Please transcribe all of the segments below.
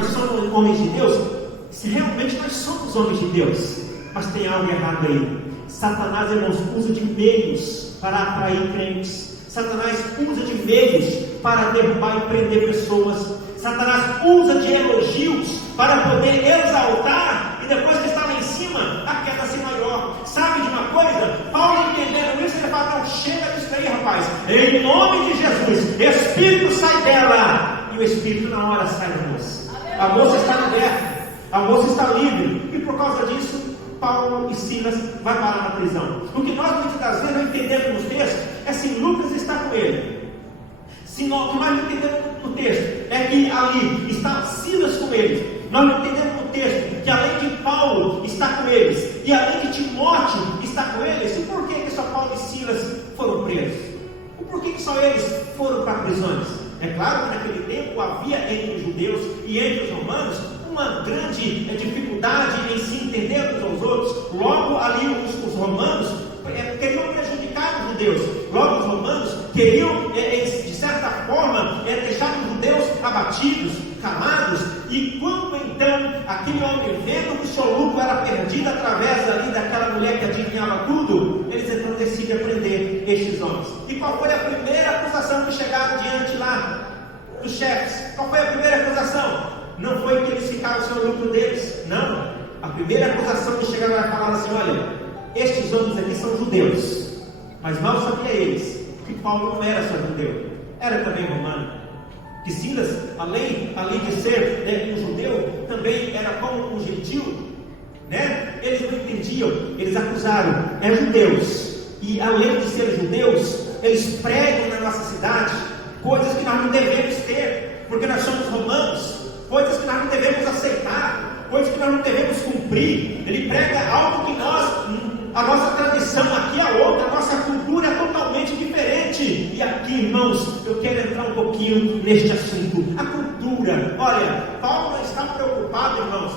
nós somos homens de Deus, se realmente nós somos homens de Deus, mas tem algo errado aí. Satanás, irmãos, usa de meios para atrair crentes. Satanás usa de meios para derrubar e prender pessoas. Satanás usa de elogios para poder exaltar, e depois que está lá em cima, a queda se maior. Sabe de uma coisa? Paulo, entendendo isso, ele fala: não, chega disso aí, rapaz. Em nome de Jesus, Espírito, sai dela. E o Espírito na hora sai da moça. A moça está liberta, a moça está livre, e por causa disso, Paulo e Silas vão parar na prisão. O que nós muitas das vezes não entendemos no texto é se Lucas está com ele. Se nós, o que nós não entendemos no texto é que ali está Silas com eles. Nós não entendemos no texto que além de Paulo está com eles, e além de Timóteo está com eles, e por que só Paulo e Silas foram presos? E por que só eles foram para prisões? É claro que naquele tempo havia entre os judeus e entre os romanos uma grande dificuldade em se entender uns aos outros. Logo ali os romanos queriam prejudicar os judeus. Logo os romanos queriam, de certa forma, deixar os judeus abatidos, calados. E quando então aquele homem, vendo que o seu lucro era perdido através ali daquela mulher que adivinhava tudo, eles então decidem prender estes homens. E qual foi a primeira acusação que chegaram diante lá dos chefes? Qual foi a primeira acusação? Não foi que eles ficaram sem o lucro deles, não. A primeira acusação que chegaram lá falaram assim: olha, estes homens aqui são judeus, mas mal sabia eles que Paulo não era só judeu, era também romano. Que Silas, além de ser um judeu, também era como um gentil, né? Eles não entendiam, eles acusaram, judeus, e além de serem judeus, eles pregam na nossa cidade coisas que nós não devemos ter, porque nós somos romanos. Coisas que nós não devemos aceitar, coisas que nós não devemos cumprir. Ele prega algo que a nossa tradição aqui é outra, a nossa cultura é totalmente diferente. E aqui, irmãos, eu quero entrar um pouquinho neste assunto. A cultura, olha, Paulo está preocupado, irmãos,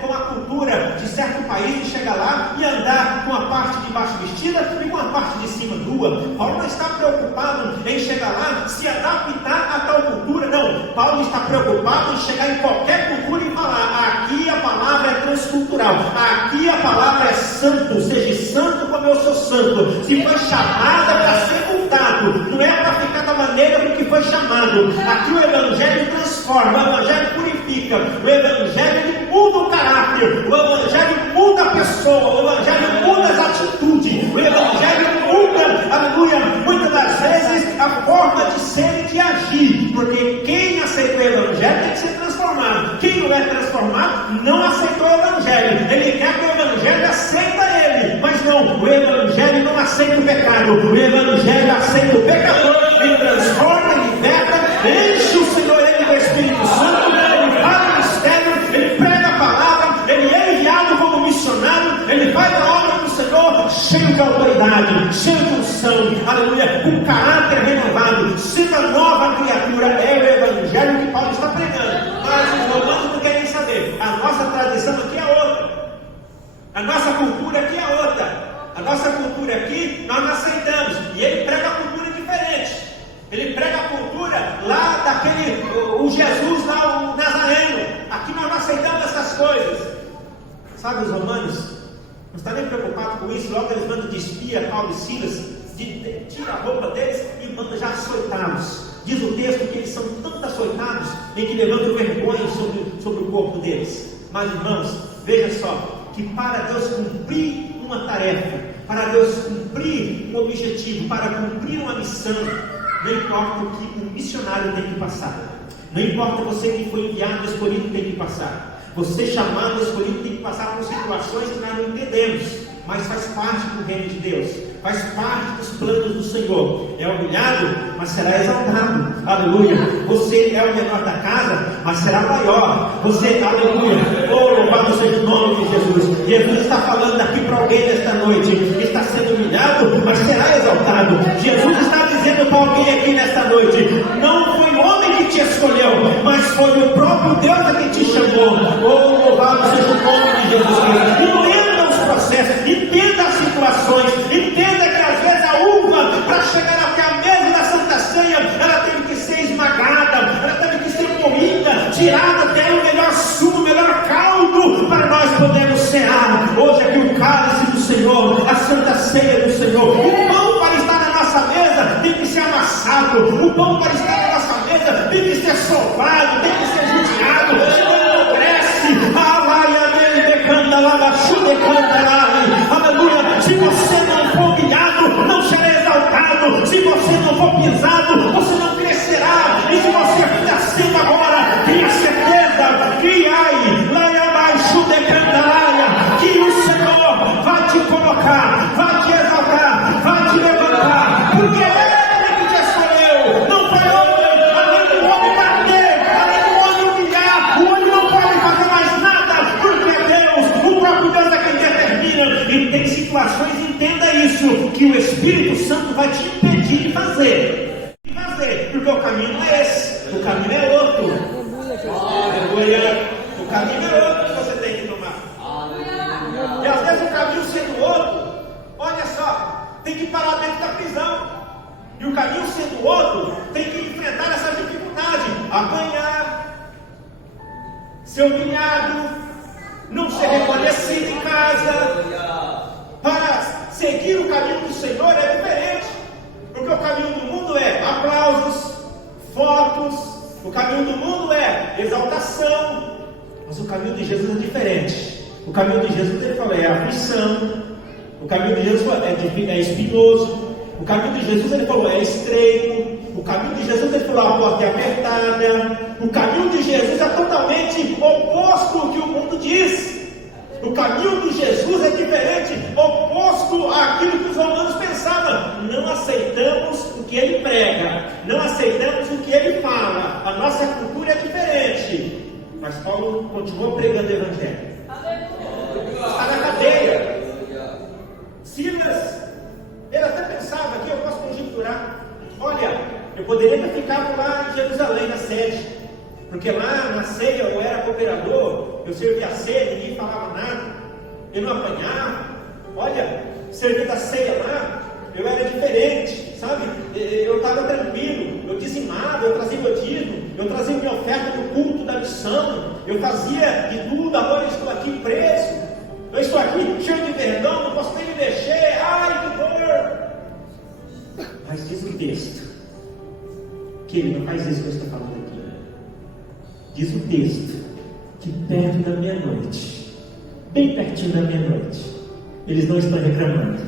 com a cultura de certo país, de chegar lá e andar com a parte de baixo vestida e com a parte de cima nua. Paulo não está preocupado em chegar lá, se adaptar a tal cultura, não. Paulo está preocupado em chegar em qualquer cultura e falar: aqui a palavra é transcultural, aqui a palavra é santo, seja santo como eu sou santo. Se foi chamada para ser multado, não é para ficar da maneira do que foi chamado. Aqui o Evangelho transforma, o Evangelho purifica, o Evangelho muda o caráter, o Evangelho muda a pessoa, o Evangelho muda as atitudes, o Evangelho muda, aleluia, muitas das vezes a forma de ser e de agir, porque quem aceitou o Evangelho tem que ser transformado. Quem não é transformado não aceitou o Evangelho. Ele quer que o Evangelho aceita ele, mas não, o Evangelho não aceita o pecado, o Evangelho aceita o pecador. Ele transforma, ele liberta, enche o Senhor ele do Espírito Santo, ele faz o mistério, ele prega a palavra, ele é enviado como missionário, ele faz a obra do Senhor cheio de autoridade, cheio de unção, aleluia, com caráter renovado, sendo a nova criatura. É o Evangelho que Paulo está pregando. Mas os romanos não querem saber. A nossa tradição aqui é outra, a nossa cultura aqui é outra. A nossa cultura aqui nós não aceitamos. E ele prega a cultura diferente. Ele prega a cultura lá daquele, o Jesus lá, o Nazareno. Aqui nós não aceitamos essas coisas. Sabe, os romanos não estão nem preocupados com isso. Logo eles mandam despir Paulo e Silas, tira a roupa deles e manda já açoitá-los. Diz o texto que eles são tanto açoitados em que levantam vergonha sobre o corpo deles. Mas, irmãos, veja só, que para Deus cumprir uma tarefa, para Deus cumprir um objetivo, para cumprir uma missão, não importa o que o missionário tem que passar, não importa você que foi enviado, escolhido, tem que passar, você chamado, escolhido, tem que passar por situações que nós não entendemos, mas faz parte do reino de Deus, faz parte dos planos do Senhor. É humilhado, mas será exaltado, aleluia. Você é o menor da casa, mas será maior. Você, aleluia, oh, louvado seja o nome de Jesus. Jesus está falando aqui para alguém nesta noite, que está sendo humilhado, mas será exaltado. Jesus está dizendo para alguém aqui nesta noite: não foi o homem que te escolheu, mas foi o próprio Deus que te chamou. Oh, louvado seja o nome de Jesus. Entenda os processos, entenda as situações, entenda que às vezes a uva, para chegar até a mesa da Santa Ceia, ela teve que ser esmagada, ela teve que ser moída, tirada até o melhor pão para estar na nossa mesa tem que ser sobrado, tem que ser judiado, senão ele não cresce. Aleluia. Se você não for humilhado, não será exaltado. Se você não for pisado, você não crescerá. E se você ficar sendo agora, tenha certeza que que o Senhor vai te colocar, vai te exaltar, vai te levantar, porque Ele que te escolheu, não foi homem, além do homem bater, além do homem humilhar, o homem não pode fazer mais nada, porque Deus, o próprio Deus é quem determina. E tem situações, entenda isso, que o Espírito Santo vai te impedir de fazer, porque o caminho não é esse, o caminho é outro. Aleluia. O caminho é outro que você tem que tomar. E às vezes o caminho sendo outro, olha só, tem que parar dentro da prisão. E o caminho sendo outro, tem que enfrentar essa dificuldade, apanhar, ser humilhado, não ser reconhecido em casa. Para seguir o caminho do Senhor é diferente, porque o caminho do mundo é aplausos, fotos, o caminho do mundo é exaltação, mas o caminho de Jesus é diferente. O caminho de Jesus, ele falou, é aflição. O caminho de Jesus é espinhoso. O caminho de Jesus, ele falou, é estreito. O caminho de Jesus, ele falou, a porta é apertada. O caminho de Jesus é totalmente oposto ao que o mundo diz. O caminho de Jesus é diferente, oposto àquilo que os romanos pensavam. Não aceitamos o que ele prega, não aceitamos o que ele fala. A nossa cultura é diferente. Mas Paulo continuou pregando o Evangelho. Está na cadeia. Silas, ele até pensava aqui, eu posso conjecturar. Olha, eu poderia ter ficado lá em Jerusalém na sede, porque lá na ceia eu era cooperador, eu servia a ceia, ninguém falava nada, eu não apanhava. Olha, servindo a ceia lá, eu era diferente, sabe? Eu estava tranquilo, eu dizimava, eu trazia meu dízimo, eu trazia minha oferta no culto da missão, eu fazia de tudo. Agora eu estou aqui preso, eu estou aqui cheio de perdão, não posso nem me mexer, ai que dor. Mas diz o texto, que ele não faz isso que eu estou falando aqui. Diz o texto, que perto da meia-noite, bem pertinho da meia-noite, eles não estão reclamando,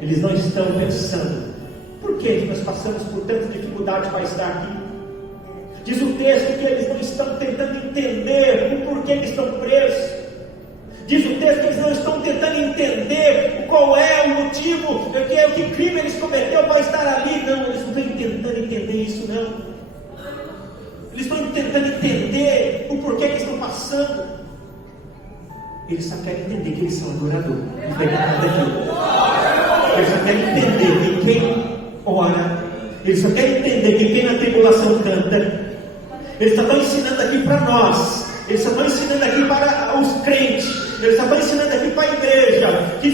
eles não estão pensando, por que nós passamos por tanta dificuldade para estar aqui? Diz o texto que eles não estão tentando entender o porquê que estão presos. Diz o texto que eles não estão tentando entender qual é o motivo, que crime eles cometeram para estar ali. Não, eles não estão tentando entender isso, não. Eles estão tentando entender o porquê que estão passando. Eles só querem entender que eles são adoradores. Eles só querem entender que quem ora, eles só querem entender que quem na tribulação canta. Eles só estão ensinando aqui para nós, eles só estão ensinando aqui para os crentes, eles só estão ensinando aqui para a igreja, que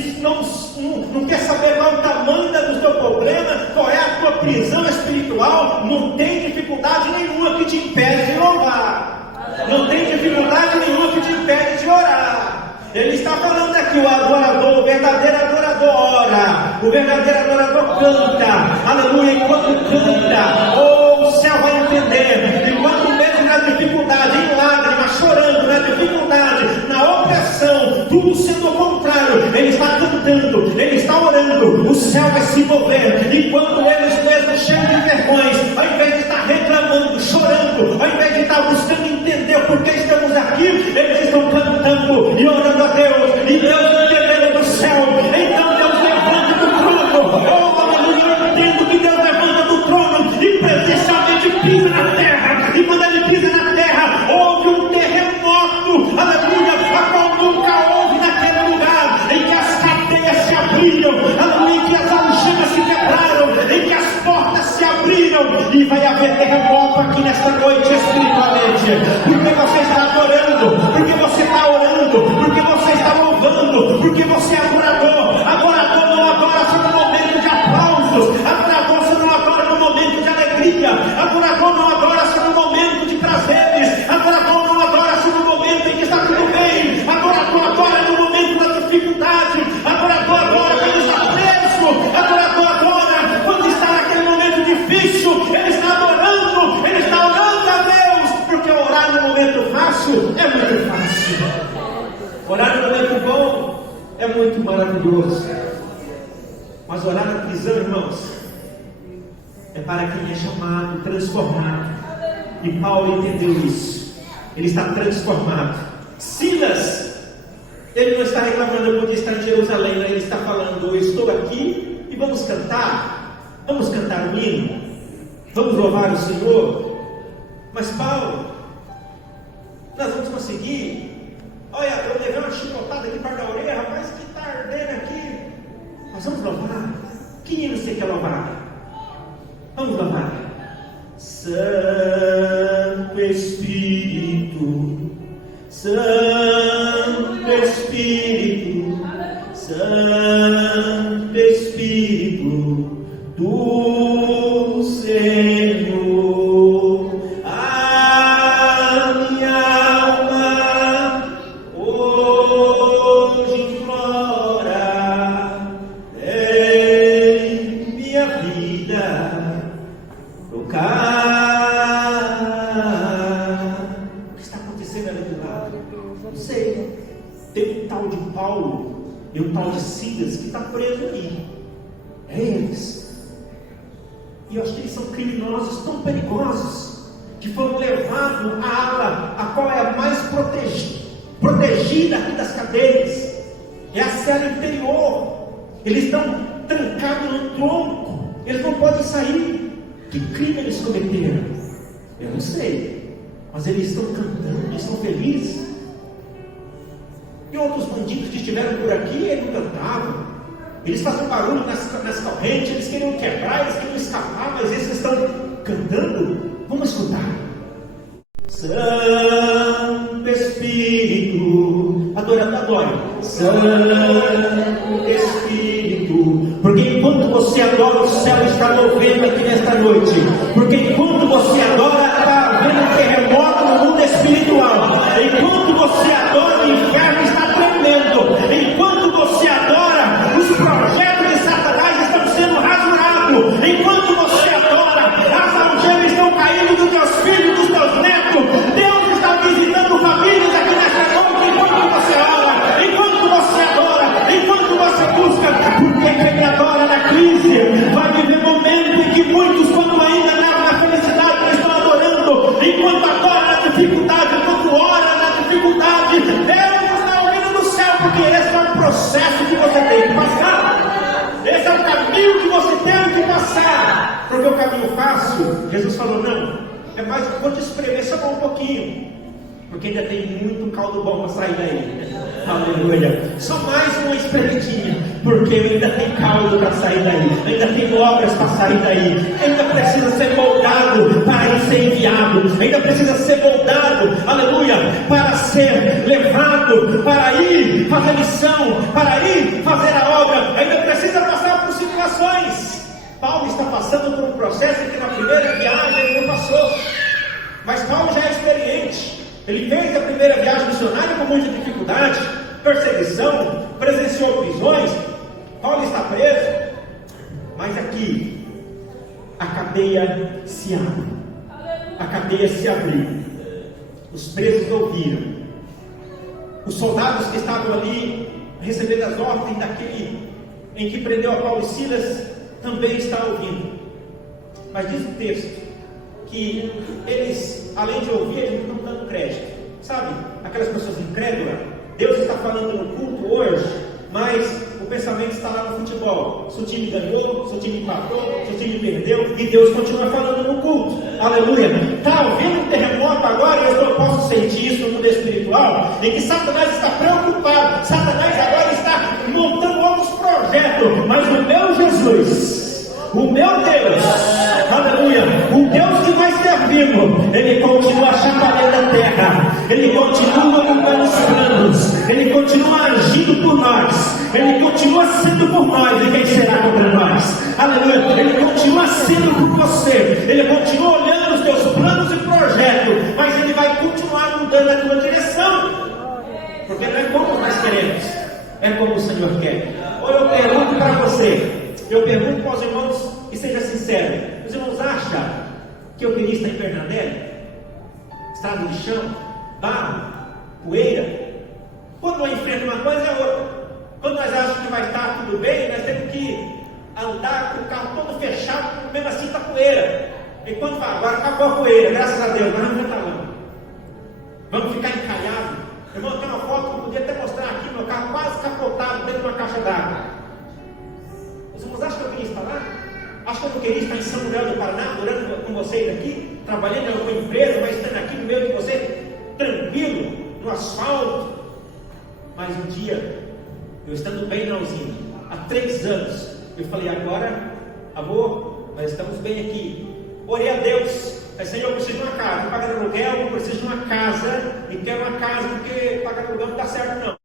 não quer saber qual é o tamanho do teu problema, qual é a tua prisão espiritual. Não tem dificuldade nenhuma que te impede de louvar, não tem dificuldade nenhuma que te impede de orar. Ele está falando aqui, o adorador, o verdadeiro adorador ora, o verdadeiro adorador canta, aleluia. Enquanto canta, o céu vai entender. Enquanto mesmo na dificuldade, em lágrimas, chorando, na dificuldade, na opressão, tudo sendo o contrário, ele está cantando, ele está orando, o céu vai se mover. Enquanto eles mesmos cheios de vergonhas, ao invés de estar reclamando, chorando, ao invés de estar buscando entender por que estamos aqui, eles estão cantando e orando a Deus, e Deus entendendo do céu. Então Deus levanta do trono. Oh, aleluia, eu entendo que Deus levanta do trono e presencialmente pisa na terra. E quando ele pisa na terra, houve um terremoto, aleluia, a qual nunca houve naquele lugar, em que as cadeias se abriram, aleluia, em que as algemas se quebraram, em que as portas se abriram. E vai haver terremoto aqui nesta noite espiritualmente, porque você está adorando, porque você está orando, porque você está louvando, porque você é adorador. Adorador não adora só no momento de aplausos, adorador só não adora no momento de alegria, adorador não adora só no momento de prazeres, adorador não adora só no momento em que está tudo bem, adorador adora no momento da dificuldade, adorador adora quando está preso, adorador adora quando está naquele momento difícil, ele está adorando. momento fácil é muito fácil. Orar no momento bom é muito maravilhoso. Mas orar na prisão, irmãos, é para quem é chamado, transformado. E Paulo entendeu isso. Ele está transformado. Silas, ele não está reclamando porque está em Jerusalém, né? Ele está falando: eu estou aqui e vamos cantar. Vamos cantar um hino. Vamos louvar o Senhor. Mas Paulo, nós vamos conseguir. Olha, eu levei uma chicotada aqui para da orelha, rapaz, que está ardendo aqui. Nós vamos louvar. Que hino você quer louvar? Vamos louvar. Santo Espírito, Santo Espírito, Santo Espírito do Senhor, a minha alma hoje implora, em minha vida tocar. O que está acontecendo ali do lado? Não sei. Tem um tal de Paulo e um tal de Silas que está preso aí. É eles. E eu acho que eles são criminosos tão perigosos que foram levados à ala, a qual é a mais protegida aqui das cadeias. É a cela interior. Eles estão trancados no tronco. Eles não podem sair. Que crime eles cometeram? Eu não sei. Mas eles estão cantando, eles estão felizes. E outros bandidos que estiveram por aqui, eles não cantavam. Eles faziam barulho nas correntes, eles queriam quebrar, eles queriam escapar, mas esses estão cantando. Vamos escutar. Santo Espírito, adora. Santo Espírito, porque enquanto você adora, o céu está movendo aqui nesta noite. Porque enquanto você adora, está havendo um terremoto no mundo espiritual. Enquanto você adora, o inferno está tremendo. Enquanto você adora, os projetos de Satanás estão sendo rasurados. Enquanto você adora, as algemas estão caindo dos teus filhos, dos teus netos. Deus está visitando famílias aqui nesta noite. Enquanto você ora, enquanto você adora, enquanto você busca, porque quem adora na crise vai viver momentos em que muitos, quando ainda na felicidade, não estão adorando. Enquanto adora na dificuldade, enquanto ora na dificuldade, Deus está ouvindo do céu, porque esse é o processo que você tem que passar. Esse é o caminho que você tem que passar. Porque o caminho fácil, Jesus falou: não, é mais, vou te espremer só um pouquinho, porque ainda tem muito caldo bom para sair daí. Aleluia. Só mais uma espremetinha, porque ainda tem caldo para sair daí, ainda tem obras para sair daí, ainda precisa ser moldado para ir ser enviado, ainda precisa ser moldado, aleluia, para ser levado, para ir fazer missão, para ir fazer a obra, ainda precisa passar por situações. Paulo está passando por um processo que na primeira viagem ele não passou, mas Paulo já é experiente. Ele fez a primeira viagem missionária com muita dificuldade, perseguição, presenciou prisões. Paulo está preso, mas aqui a cadeia se abre. A cadeia se abriu. Os presos ouviram. Os soldados que estavam ali recebendo as ordens daquele em que prendeu a Paulo e Silas também estão ouvindo. Mas diz o texto que eles, além de ouvir, eles não estão dando crédito. Sabe, aquelas pessoas incrédulas. Deus está falando no culto hoje, mas o pensamento está lá no futebol. Se o time ganhou, se o time empatou, se o time perdeu, e Deus continua falando no culto. Aleluia. Está ouvindo um terremoto agora, e eu posso sentir isso no mundo espiritual, em que Satanás está preocupado. Satanás agora está montando outros projetos, mas o meu Jesus, o meu Deus, aleluia, o Deus que nós servimos, Ele continua chacoalhando a terra, Ele continua mudando os planos, Ele continua agindo por nós, Ele continua sendo por nós, e quem será contra nós? Aleluia, Ele continua sendo por você, Ele continua olhando os teus planos e projetos, mas Ele vai continuar mudando a tua direção, porque não é como nós queremos, é como o Senhor quer. Ou eu pergunto para você, eu pergunto para os irmãos, e seja sincero, os irmãos acham que eu queria estar em Bernadette? Estrada de chão? barro, poeira. Quando nós enfrentamos uma coisa, é outra. Quando nós achamos que vai estar tudo bem, nós temos que andar com o carro todo fechado, mesmo assim está poeira. E quando fala, agora acabou a poeira, graças a Deus, nós não vamos estar lá. Vamos ficar encalhados. Irmão, tem uma foto que eu podia até mostrar aqui, meu carro quase capotado dentro de uma caixa d'água. Os irmãos acham que eu queria estar lá? Acho que eu não queria estar em São Miguel do Paraná, morando com vocês aqui, trabalhando em alguma empresa, mas estando aqui no meio de vocês, tranquilo, no asfalto. Mas um dia, eu estando bem na usina, há 3 anos, eu falei, agora, amor, nós estamos bem aqui. Orei a Deus, falei, Senhor, eu preciso de uma casa, eu pago aluguel, eu preciso de uma casa, e quero uma casa, porque pagar aluguel não dá certo não.